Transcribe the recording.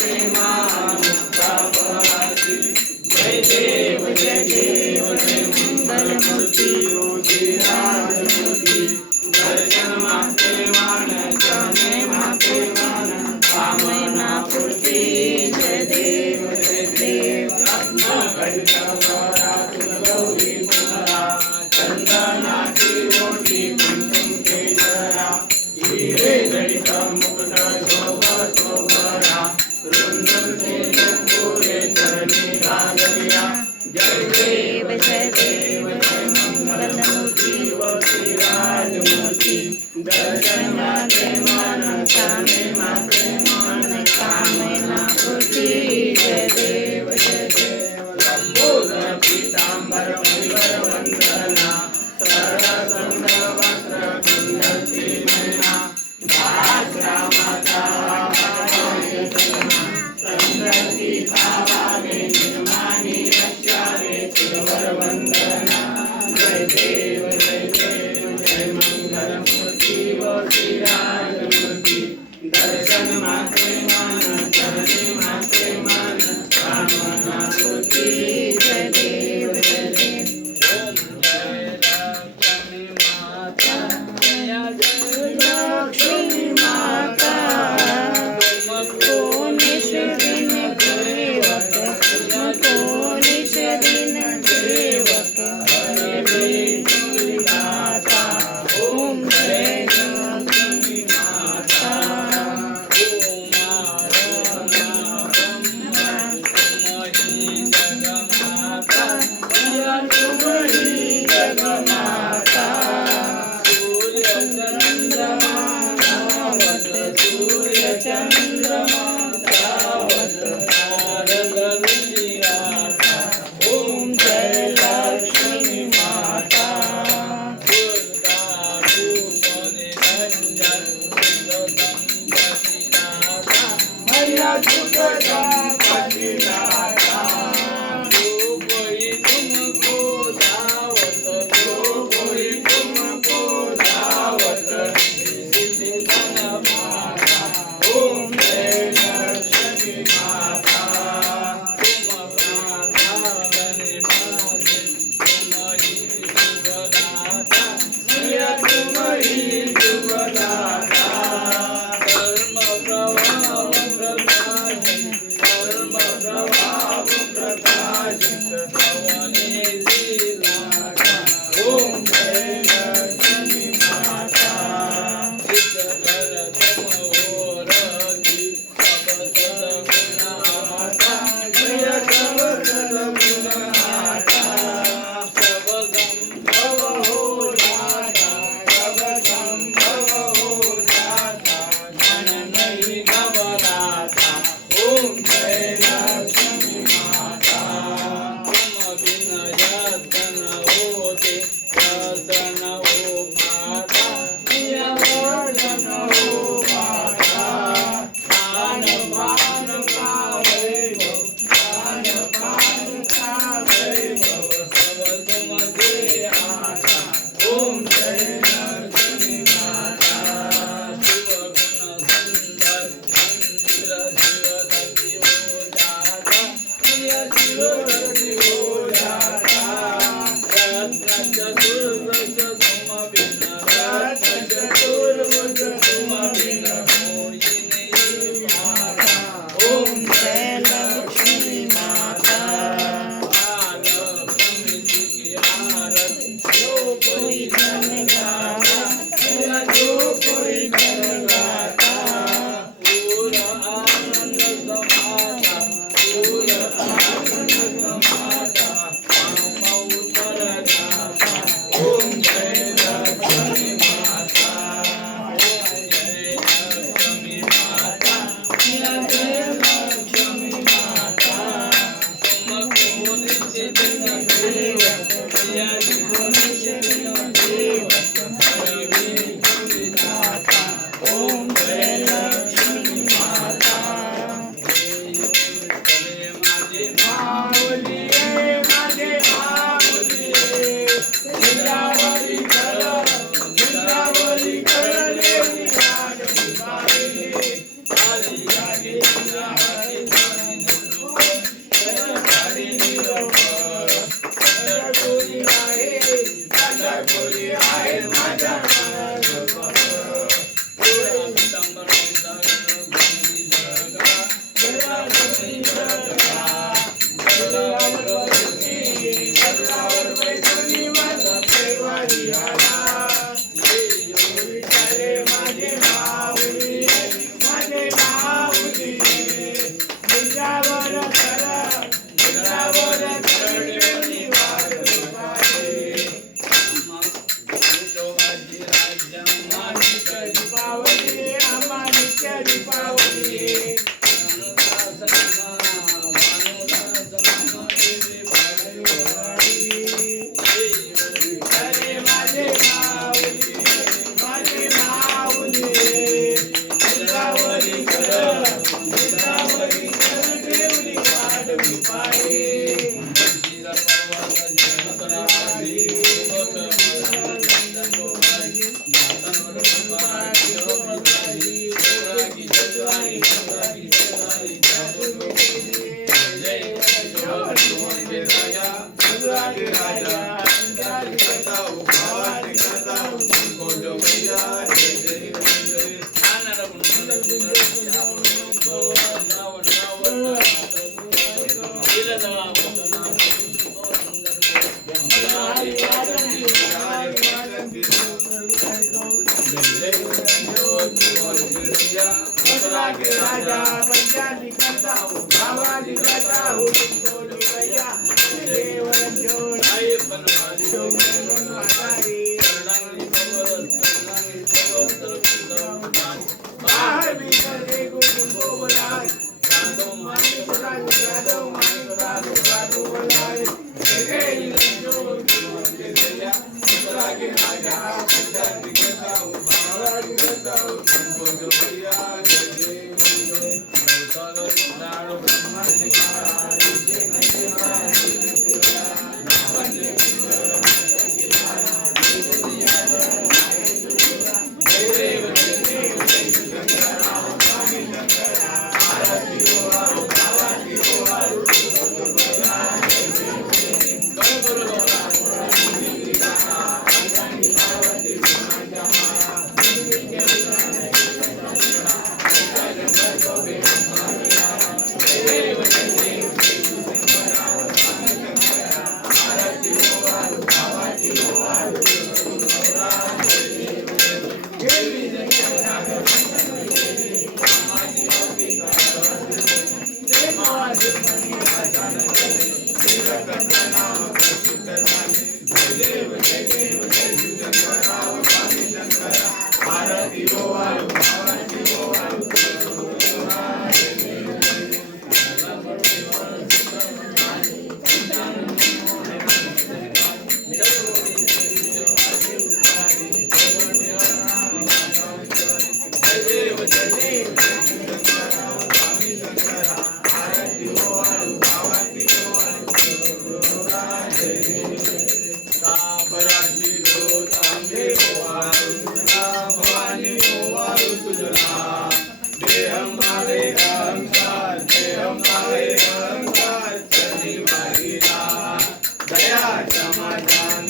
जय मा मुक्ता पराची जय देव जय देव जय मंगलमूर्ती योगीराजमूर्ती दर्शन माते मान जाने माते मान कामना पूर्ती जय देव जय देव गौरी पुनरा चंदनाची ओटी कुंकुम केशरा हिरे जडित मुकुट शोभा शोभरा रुंदुल पूरे चरणी घालरिया जय देव जय देव जय मंगलमूर्ती योगीराजमूर्ती दर्शन माते मान कामे माते मान कामना पूर्ती जय देव जय देव लंबोदर पीतांबर परिवर वंदना सरसंग वस्त्र कुंडली नयना दासरा माता संगति भावावे निर्माणी रक्षावे सुरवर वंदना जय देव जय देव जय मंगलमूर्ती योगीराजमूर्ती दर्शन माते मान चरणी माते मान कामना पूर्ती जय देव जय देव लक्ष्मी माता ओम जय लक्ष्मी माता जगमाता सूर्य चंद्रमा ओम जय लक्ष्मी माता मैया दुर्गा पतिनाथा कोई तुमको दावत जो कोई तुमको दावत ओम जय लक्ष्मी माता तुम्हारी जुगदाता धर्म प्रभाव प्रकाशित भवानी लीला ओम जय लक्ष्मी माता Oh देवया बसला के राजा पंचायती करता आवाजी करता हुडोली भैया देवरन जोड आई बनवारी जोमन वाटारी शरणांगी भगवत बाहर भीतर देखो तुमको बुलाए साधो मानिक राजो मानिक राजू बुलाए जगे जोड़ देवया बसला के राजा पंचायती करता आवाजी करता तुमको देवया जय सारो नारो दया समाधान